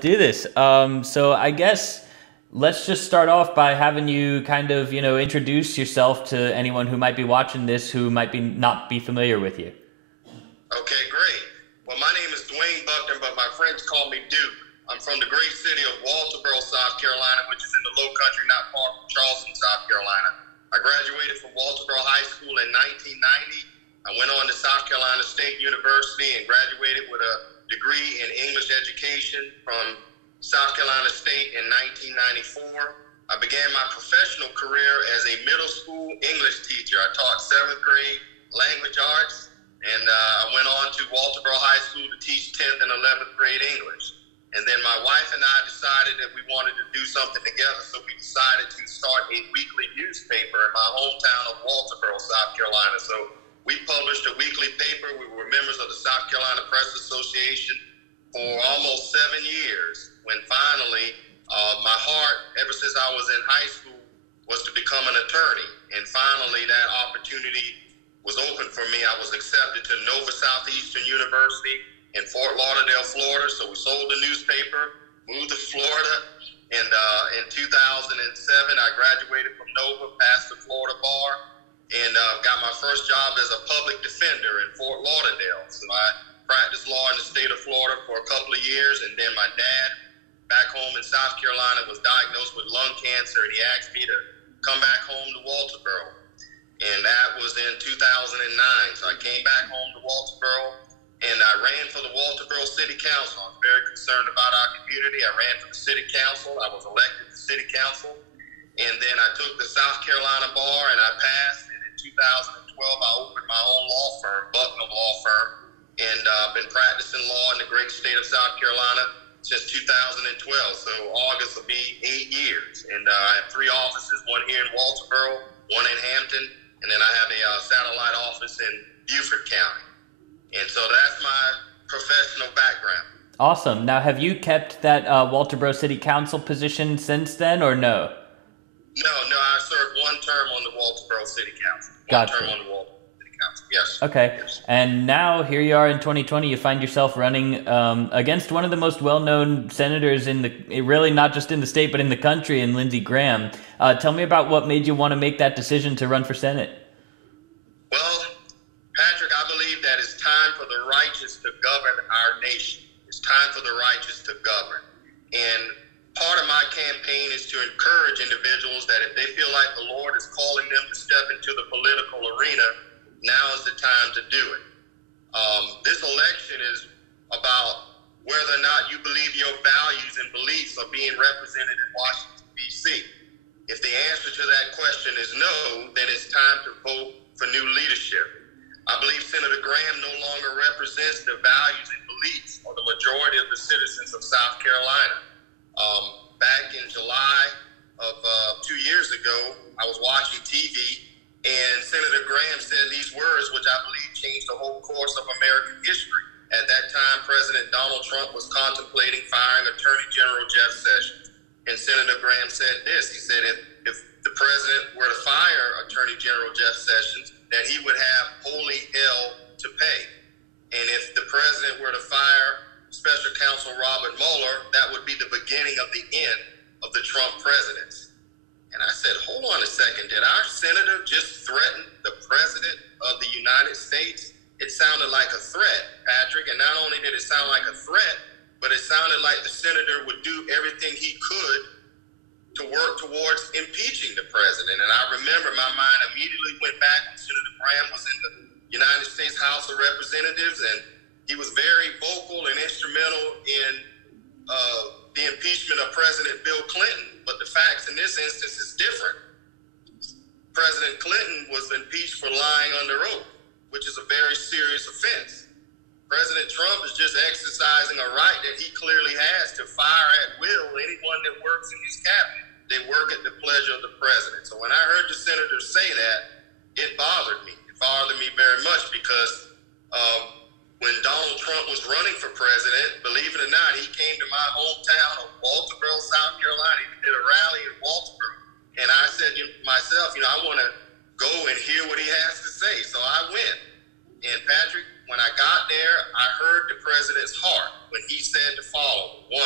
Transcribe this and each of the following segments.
Do this. So I guess let's just start off by having you kind of, introduce yourself to anyone who might be watching this who might be not be familiar with you. Okay, great. Well, my name is Buckner, but my friends call me Duke. I'm from the great city of Walterboro, South Carolina, which is in the low country not far from Charleston, South Carolina. I graduated from Walterboro High School in 1990. I went on to South Carolina State University and graduated with a degree in English education from South Carolina State in 1994. I began my professional career as a middle school English teacher. I taught seventh grade language arts, and I went on to Walterboro High School to teach 10th and 11th grade English. And then my wife and I decided that we wanted to do something together, so we decided to start a weekly newspaper in my hometown of Walterboro, South Carolina. So we published a weekly paper. We were members of the South Carolina Press Association for almost 7 years, when finally my heart, ever since I was in high school, was to become an attorney. And finally that opportunity was open for me. I was accepted to Nova Southeastern University in Fort Lauderdale, Florida. So we sold the newspaper, moved to Florida, and in 2007 I graduated from Nova, passed the Florida bar, and got my first job as a public defender in Fort Lauderdale. So I practiced law in the state of Florida for a couple of years, and then my dad back home in South Carolina was diagnosed with lung cancer, and he asked me to come back home to Walterboro. And that was in 2009. So I came back home to Walterboro, and I ran for the Walterboro City Council. I was very concerned about our community. I ran for the City Council. I was elected to City Council. And then I took the South Carolina bar, and I passed. And in 2012, I opened my own law firm, Buckner Law Firm. And I've been practicing law in the great state of South Carolina since 2012. So August will be 8 years. And I have 3 offices, one here in Walterboro, one in Hampton, and then I have a satellite office in Beaufort County. And so that's my professional background. Awesome. Now, have you kept that Walterboro City Council position since then, or no? No, I served one term on the Walterboro City Council. Gotcha. One term on the Walterboro City Council, yes. Okay. Yes. And now here you are in 2020. You find yourself running against one of the most well-known senators in the, really not just in the state, but in the country, in Lindsey Graham. Tell me about what made you want to make that decision to run for Senate. Well, Patrick, I believe that it's time for the righteous to govern our nation. It's time for the righteous to govern. And part of my campaign is to encourage individuals that if they feel like the Lord is calling them to step into the political arena, now is the time to do it. This election is about whether or not you believe your values and beliefs are being represented in Washington, D.C. If the answer to that question is no, then it's time to vote for new leadership. I believe Senator Graham no longer represents the values and beliefs of the majority of the citizens of South Carolina. Back in July of 2 years ago, I was watching TV, and Senator Graham said these words, which I believe changed the whole course of American history. At that time, President Donald Trump was contemplating firing Attorney General Jeff Sessions. And Senator Graham said this. He said if the president were to fire Attorney General Jeff Sessions, that he would have holy hell to pay. And if the president were to fire Special Counsel Robert Mueller, that would be the beginning of the end of the Trump presidency. And I said, hold on a second, did our senator just threaten the president of the United States? It sounded like a threat, Patrick, and not only did it sound like a threat, but it sounded like the senator would do everything he could to work towards impeaching the president. And I remember my mind immediately went back when Senator Graham was in the United States House of Representatives, and he was very vocal and instrumental in the impeachment of President Bill Clinton. But the facts in this instance is different. President Clinton was impeached for lying under oath, which is a very serious offense. President Trump is just exercising a right that he clearly has to fire at will anyone that works in his cabinet. They work at the pleasure of the president. So when I heard the senator say that, it bothered me. It bothered me very much because when Donald Trump was running for president, believe it or not, he came to my hometown of Walterboro, South Carolina. He did a rally in Walterboro. And I said to myself, I want to go and hear what he has to say. So I went. And Patrick, when I got there, I heard the president's heart when he said to follow. 1,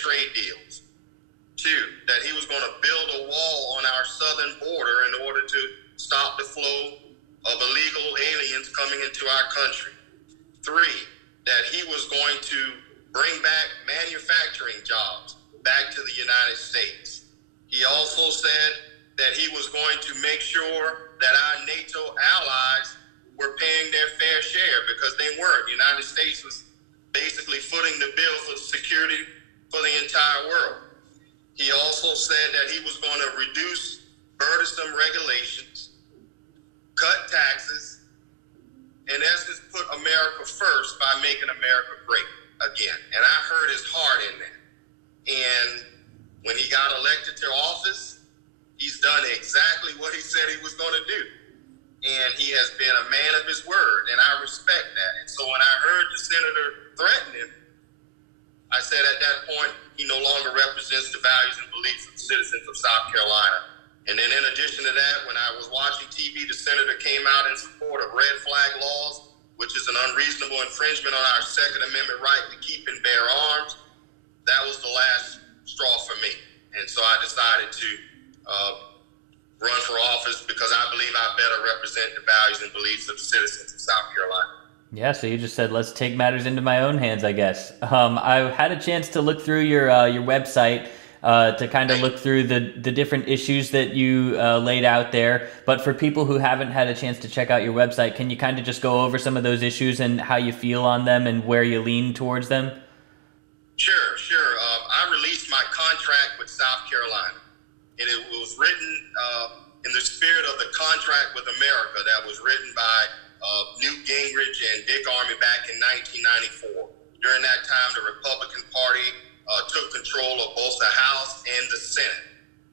trade deals. 2, that he was going to build a wall on our southern border in order to stop the flow of illegal aliens coming into our country. 3, that he was going to bring back manufacturing jobs back to the United States. He also said that he was going to make sure that our NATO allies were paying their fair share, because they weren't. The United States was basically footing the bill for security for the entire world. He also said that he was going to reduce burdensome regulations, cut taxes, in essence, put America first by making America great again. And I heard his heart in that. And when he got elected to office, he's done exactly what he said he was going to do. And he has been a man of his word, and I respect that. And so when I heard the senator threaten him, I said at that point, he no longer represents the values and beliefs of the citizens of South Carolina. And then in addition to that, when I was watching TV, the senator came out in support of red flag laws, which is an unreasonable infringement on our Second Amendment right to keep and bear arms. That was the last straw for me. And so I decided to run for office, because I believe I better represent the values and beliefs of the citizens of South Carolina. Yeah, so you just said, let's take matters into my own hands, I guess. I had a chance to look through your website to kind of look through the different issues that you laid out there. But for people who haven't had a chance to check out your website, can you kind of just go over some of those issues and how you feel on them and where you lean towards them? Sure. I released my contract with South Carolina. And it was written in the spirit of the contract with America that was written by Newt Gingrich and Dick Armey back in 1994. During that time, the Republican Party took control of both the House and the Senate.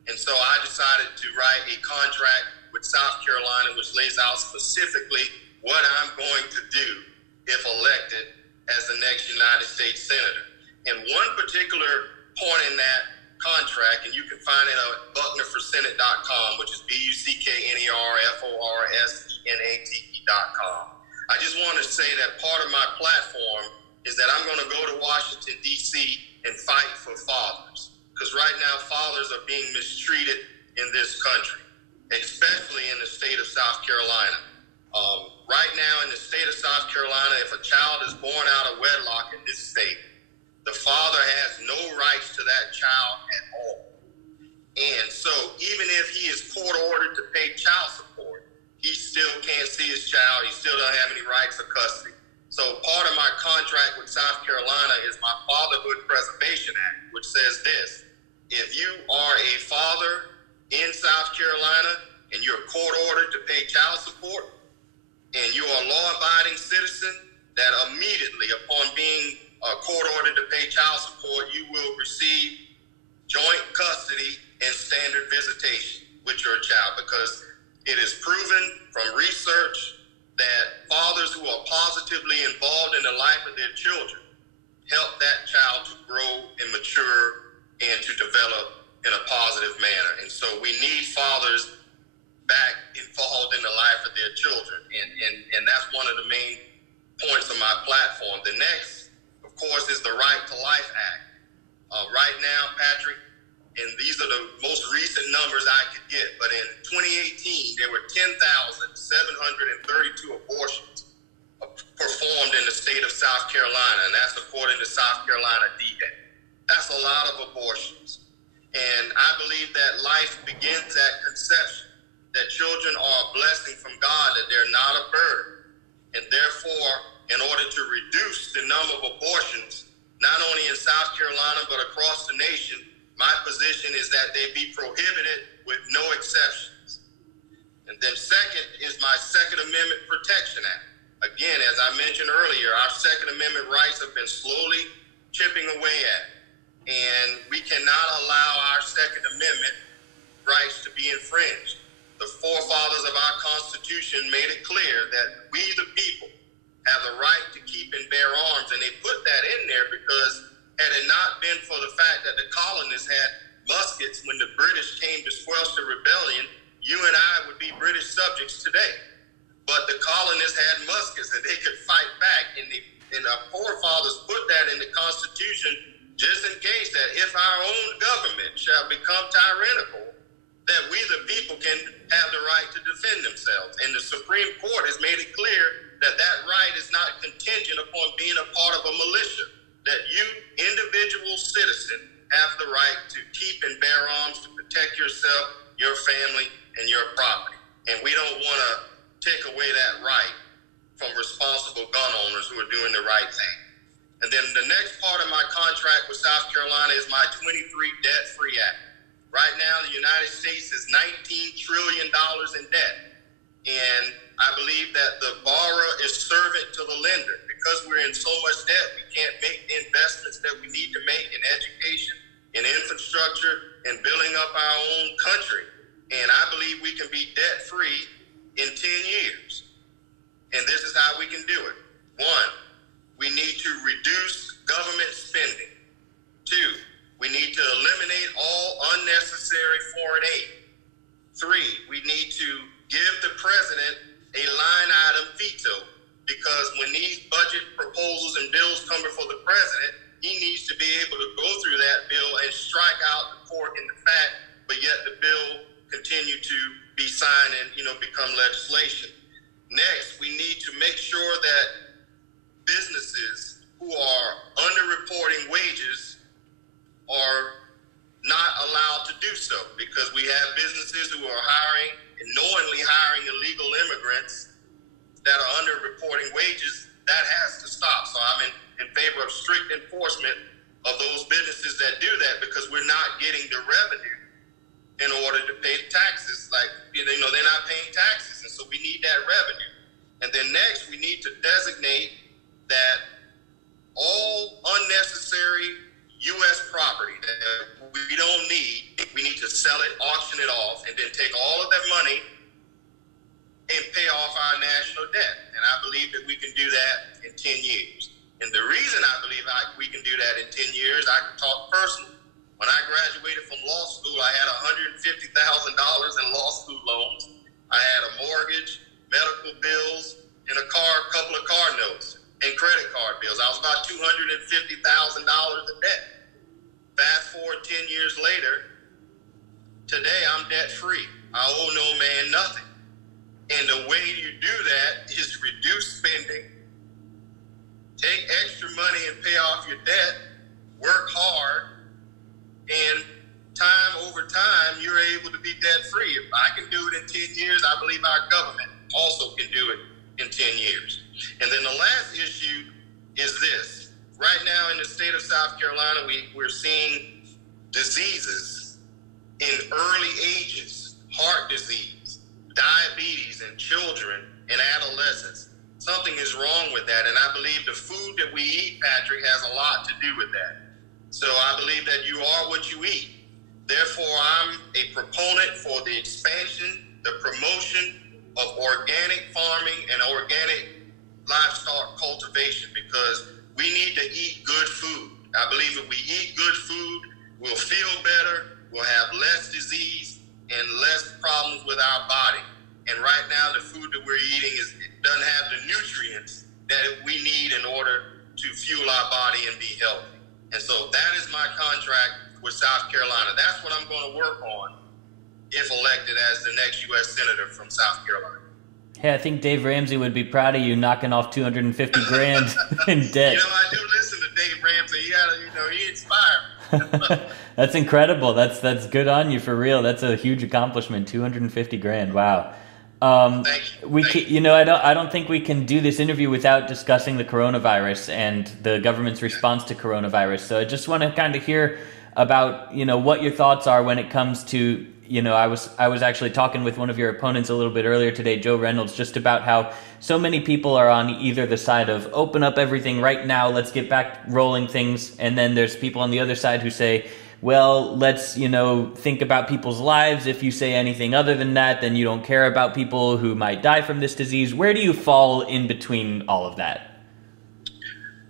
And so I decided to write a contract with South Carolina, which lays out specifically what I'm going to do if elected as the next United States Senator. And one particular point in that contract, and you can find it at bucknerforsenate.com, which is bucknerforsenate.com. I just want to say that part of my platform is that I'm going to go to Washington, D.C. and fight for fathers, because right now fathers are being mistreated in this country, especially in the state of South Carolina. Right now in the state of South Carolina, if a child is born out of wedlock in this state, the father has no rights to that child at all. And so even if he is court ordered to pay child support, he still can't see his child. He still doesn't have any rights of custody. So part of my contract with South Carolina is my Fatherhood Preservation Act, which says this: if you are a father in South Carolina and you're court ordered to pay child support, and you are a law-abiding citizen, that immediately upon being court ordered to pay child support, you will receive joint custody and standard visitation with your child, because it is proven from research that fathers who are positively involved in the life of their children help that child to grow and mature and to develop in a positive manner. And so we need fathers back involved in the life of their children. And that's one of the main points of my platform. The next, of course, is the Right to Life Act. Right now, Patrick, and these are the most recent numbers I could get, but in 2018, there were 10,732 abortions performed in the state of South Carolina, and that's according to South Carolina DHEC. That's a lot of abortions. And I believe that life begins at conception, that children are a blessing from God, that they're not a burden. And therefore, in order to reduce the number of abortions, not only in South Carolina, but across the nation, my position is that they be prohibited with no exceptions. And then second is my Second Amendment Protection Act. Again, as I mentioned earlier, our Second Amendment rights have been slowly chipping away at. And we cannot allow our Second Amendment rights to be infringed. The forefathers of our Constitution made it clear that we, the people, have the right to keep and bear arms. And they put that in there because had it not been for the fact that the colonists had muskets when the British came to squelch the rebellion, you and I would be British subjects today. But the colonists had muskets and they could fight back. And our forefathers put that in the Constitution just in case that if our own government shall become tyrannical, that we the people can have the right to defend themselves. And the Supreme Court has made it clear that that right is not contingent upon being a part of a militia, that you, individual citizen, have the right to keep and bear arms to protect yourself, your family, and your property. And we don't want to take away that right from responsible gun owners who are doing the right thing. And then the next part of my contract with South Carolina is my 23 Debt-Free Act. Right now, the United States is $19 trillion in debt. And I believe that the borrower is servant to the lender. Because we're in so much debt, we can't make the investments that we need to make in education, in infrastructure, and building up our own country. And I believe we can be debt-free in 10 years. And this is how we can do it. 1, we need to reduce government spending. 2, we need to eliminate all unnecessary foreign aid. 3, we need to give the president a line item veto, because when these budget proposals and bills come before the president, he needs to be able to go through that bill and strike out the pork and the fat, but yet the bill continue to be signed and, become legislation. Next, we need to make sure that businesses who are underreporting wages are not allowed to do so, because we have businesses who are hiring and knowingly hiring illegal immigrants that are underreporting wages. That has to stop. So I'm in favor of strict enforcement of those businesses that do that, because we're not getting the revenue in order to pay taxes. Like, they're not paying taxes, and so we need that revenue. And then next, we need to designate that all unnecessary U.S. property that we don't need, we need to sell it, auction it off, and then take all of that money and pay off our national debt. And I believe that we can do that in 10 years. And the reason I believe we can do that in 10 years, I can talk personally. When I graduated from law school, I had $150,000 in law school loans. I had a mortgage, medical bills, and a couple of car notes and credit card bills. I was about $250,000 in debt. Fast forward 10 years later, today I'm debt-free. I owe no man nothing. And the way you do that is reduce spending, take extra money and pay off your debt, work hard, and over time, you're able to be debt-free. If I can do it in 10 years, I believe our government also can do it in 10 years. And then the last issue is this. Right now in the state of South Carolina, we're seeing diseases in early ages, heart disease, diabetes in children and adolescents. Something is wrong with that, and I believe the food that we eat, Patrick, has a lot to do with that. So I believe that you are what you eat. Therefore, I'm a proponent for the expansion, the promotion of organic farming and organic livestock cultivation, because we need to eat good food. I believe if we eat good food, we'll feel better, we'll have less disease and less problems with our body. And right now, the food that we're eating doesn't have the nutrients that we need in order to fuel our body and be healthy. And so that is my contract with South Carolina. That's what I'm going to work on if elected as the next U.S. Senator from South Carolina. Hey, I think Dave Ramsey would be proud of you knocking off $250,000 in debt. I do listen to Dave Ramsey. He inspired me. That's incredible. That's good on you, for real. That's a huge accomplishment. $250,000. Wow. Thank you. I don't think we can do this interview without discussing the coronavirus and the government's response to coronavirus. So I just want to kind of hear about, what your thoughts are when it comes to, I was actually talking with one of your opponents a little bit earlier today, Joe Reynolds, just about how so many people are on either the side of open up everything right now, let's get back rolling things. And then there's people on the other side who say, well, let's, think about people's lives. If you say anything other than that, then you don't care about people who might die from this disease. Where do you fall in between all of that?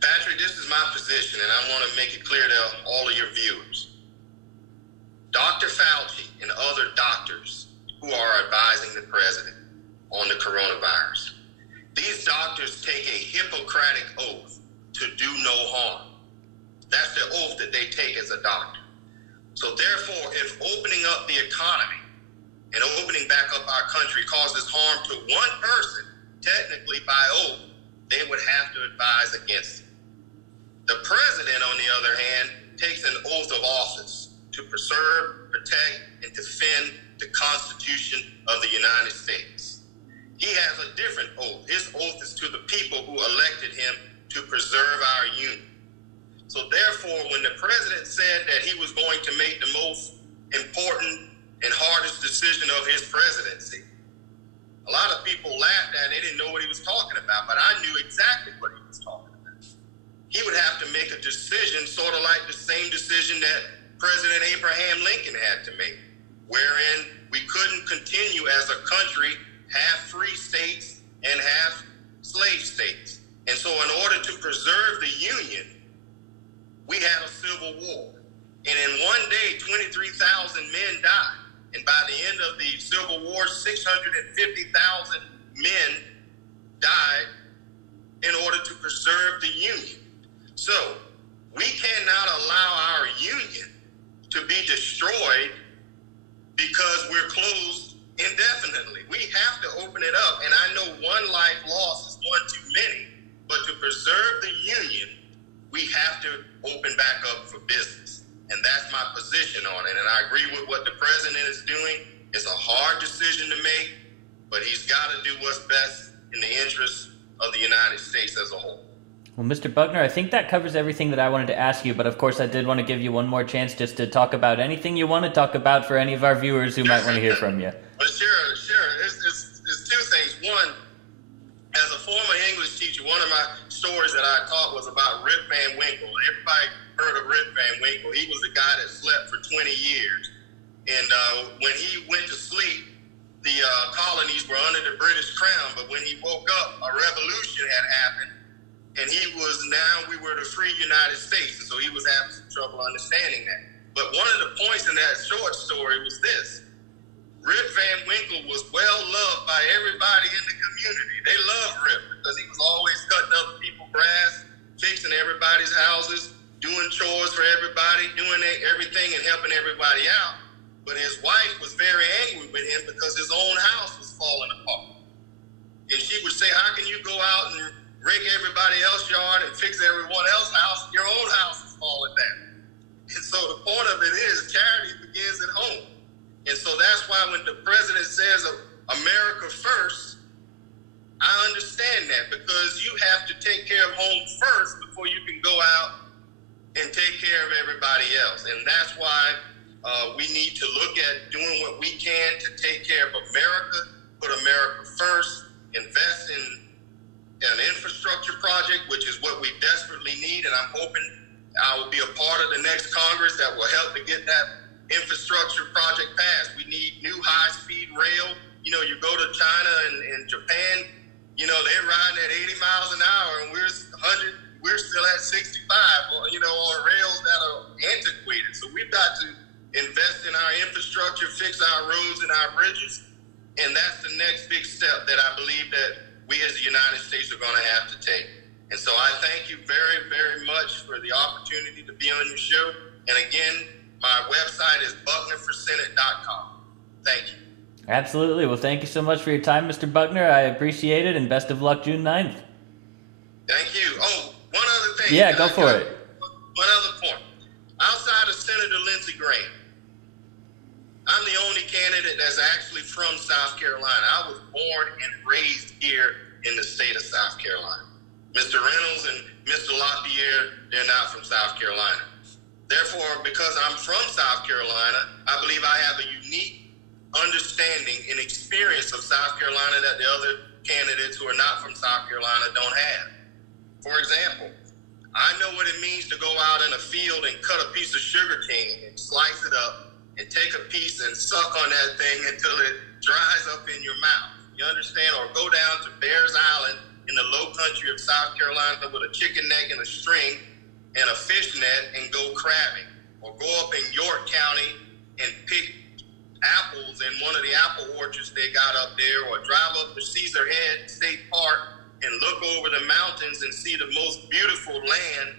Patrick, this is my position, and I want to make it clear to all of your viewers. Dr. Fauci and other doctors who are advising the president on the coronavirus, these doctors take a Hippocratic oath to do no harm. That's the oath that they take as a doctor. So therefore, if opening up the economy and opening back up our country causes harm to one person, technically by oath, they would have to advise against it. The president, on the other hand, takes an oath of office to preserve, protect, and defend the Constitution of the United States. He has a different oath. His oath is to the people who elected him to preserve our union. So therefore, when the president said that he was going to make the most important and hardest decision of his presidency, a lot of people laughed at it. They didn't know what he was talking about, but I knew exactly what he was talking about. He would have to make a decision sort of like the same decision that President Abraham Lincoln had to make, wherein we couldn't continue as a country half free states and half slave states. And so in order to preserve the Union, we had a civil war. And in one day, 23,000 men died. And by the end of the Civil War, 650,000 men died in order to preserve the Union. So we cannot allow our Union to be destroyed because we're closed indefinitely. We have to open it up. And I know one life lost is one too many, but to preserve the Union, we have to open back up for business. And that's my position on it. And I agree with what the president is doing. It's a hard decision to make, but he's got to do what's best in the interest of the United States as a whole. Well, Mr. Buckner, I think that covers everything that I wanted to ask you, but of course I did want to give you one more chance just to talk about anything you want to talk about for any of our viewers who might want to hear from you. Well, sure. It's two things. One, as a former English teacher, one of my stories that I taught was about Rip Van Winkle. Everybody heard of Rip Van Winkle. He was the guy that slept for 20 years. And when he went to sleep, the colonies were under the British crown. But when he woke up, a revolution had happened. And we were the free United States. And so he was having some trouble understanding that. But one of the points in that short story was this. Rip Van Winkle was well loved by everybody in the community. They loved Rip because he was always cutting other people's grass, fixing everybody's houses, doing chores for everybody, doing everything and helping everybody out. But his wife was very angry with him because his own house was falling apart. And she would say, how can you go out and rake everybody else's yard and fix everyone else's house? Your own house is falling down. And so the point of it is charity begins at home. And so that's why when the president says America first, I understand that because you have to take care of home first before you can go out and take care of everybody else. And that's why we need to look at doing what we can to take care of America, put America first, invest in an infrastructure project, which is what we desperately need. And I'm hoping I will be a part of the next Congress that will help to get that infrastructure project passed. We need new high-speed rail. You know, you go to China and Japan, you know, they're riding at 80 miles an hour and we're still at 65, you know, on rails that are antiquated. So we've got to invest in our infrastructure, fix our roads and our bridges. And that's the next big step that I believe that we as the United States are going to have to take. And so I thank you very, very much for the opportunity to be on your show. And again, my website is bucknerforsenate.com. Thank you. Absolutely. Well, thank you so much for your time, Mr. Buckner. I appreciate it, and best of luck June 9th. Thank you. Oh, one other thing. Yeah, go for it. One other point. Outside of Senator Lindsey Graham, I'm the only candidate that's actually from South Carolina. I was born and raised here in the state of South Carolina. Mr. Reynolds and Mr. LaPierre, they're not from South Carolina. Therefore, because I'm from South Carolina, I believe I have a unique understanding and experience of South Carolina that the other candidates who are not from South Carolina don't have. For example, I know what it means to go out in a field and cut a piece of sugar cane and slice it up and take a piece and suck on that thing until it dries up in your mouth. You understand? Or go down to Bears Island in the low country of South Carolina with a chicken neck and a string and a fish net and go crabbing, or go up in York County and pick apples in one of the apple orchards they got up there, or drive up to Cesar Head State Park and look over the mountains and see the most beautiful land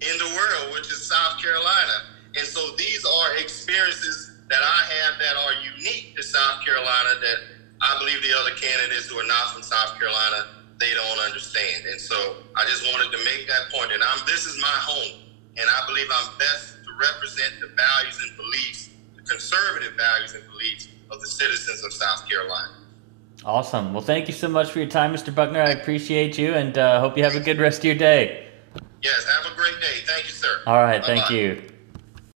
in the world, which is South Carolina. And so these are experiences that I have that are unique to South Carolina that I believe the other candidates who are not from South Carolina, they don't understand. And so I just wanted to make that point. And this is my home, and I believe I'm best to represent the values and beliefs, the conservative values and beliefs of the citizens of South Carolina. Awesome. Well, thank you so much for your time, Mr. Buckner. I appreciate you, and hope you have a good rest of your day. Yes, have a great day. Thank you, sir. All right, Bye-bye. thank you.